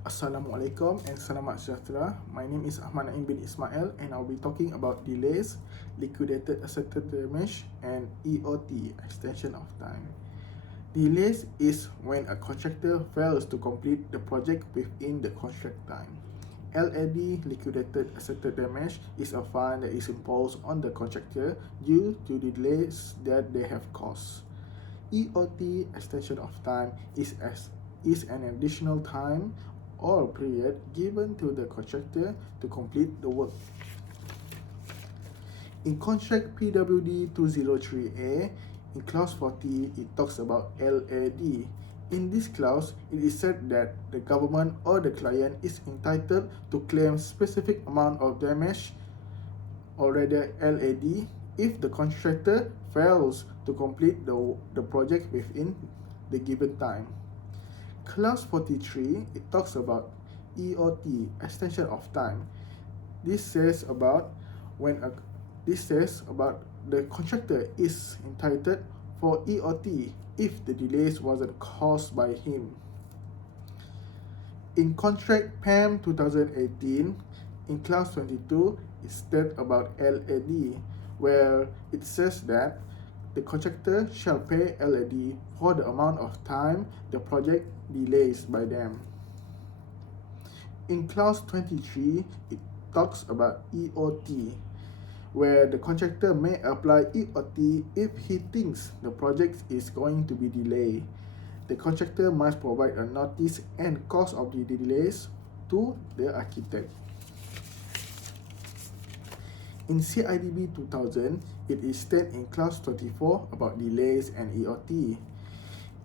Assalamualaikum and selamat sejahtera. My name is Ahmad Naim bin Ismail and I'll be talking about delays, liquidated asset damage, and EOT, extension of time. Delays is when a contractor fails to complete the project within the contract time. LAD, liquidated asset damage, is a fine that is imposed on the contractor due to delays that they have caused. EOT, extension of time, is an additional time or period given to the contractor to complete the work. In contract PWD 203A, in clause 40, it talks about LAD. In this clause, it is said that the government or the client is entitled to claim specific amount of damage, or rather LAD, if the contractor fails to complete the project within the given time. Clause 43, it talks about EOT, extension of time. This says about the contractor is entitled for EOT if the delays wasn't caused by him. In contract PAM 2018, in clause 22, it states about LAD, where it says that the contractor shall pay LAD for the amount of time the project delays by them. In clause 23, it talks about EOT, where the contractor may apply EOT if he thinks the project is going to be delayed. The contractor must provide a notice and cause of the delays to the architect. In CIDB 2000, it is stated in clause 24 about delays and EOT.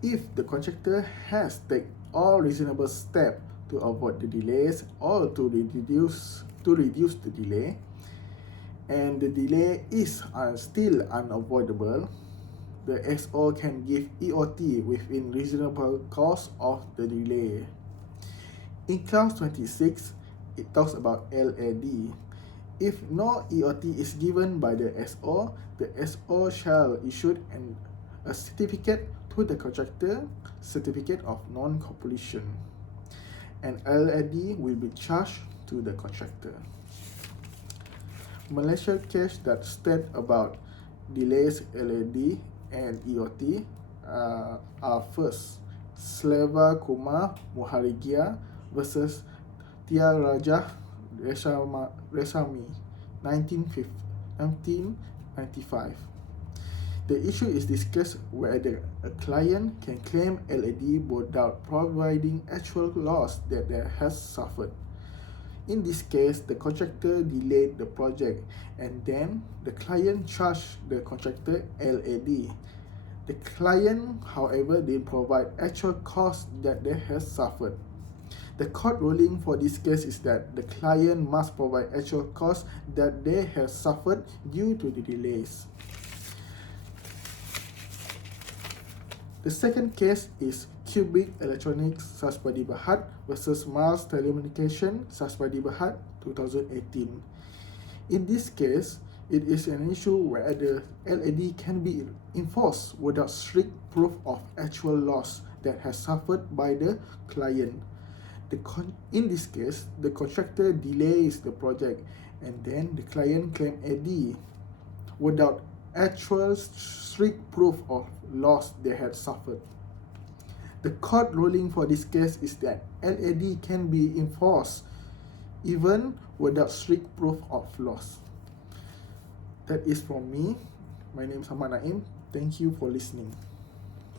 If the contractor has taken all reasonable steps to avoid the delays or to reduce the delay, and the delay is still unavoidable, the SO can give EOT within reasonable cause of the delay. In clause 26, it talks about LAD. If no EOT is given by the SO shall issue a certificate to the contractor, certificate of non-completion, and LAD will be charged to the contractor. Malaysia case that state about delays, LAD, and EOT are first, Sleva Kumar Muharigia versus Tiarajah Resami, 1995. The issue is discussed whether a client can claim LAD without providing actual loss that they has suffered. In this case, the contractor delayed the project and then the client charged the contractor LAD. The client, however, didn't provide actual costs that they has suffered. The court ruling for this case is that the client must provide actual costs that they have suffered due to the delays. The second case is Cubic Electronics Saspadi Berhad versus Miles Telecommunication Saspadi Berhad 2018. In this case, it is an issue where the LAD can be enforced without strict proof of actual loss that has suffered by the client. In this case, the contractor delays the project and then the client claims AD without actual strict proof of loss they had suffered. The court ruling for this case is that LAD can be enforced even without strict proof of loss. That is from me. My name is Ahmad Naim. Thank you for listening.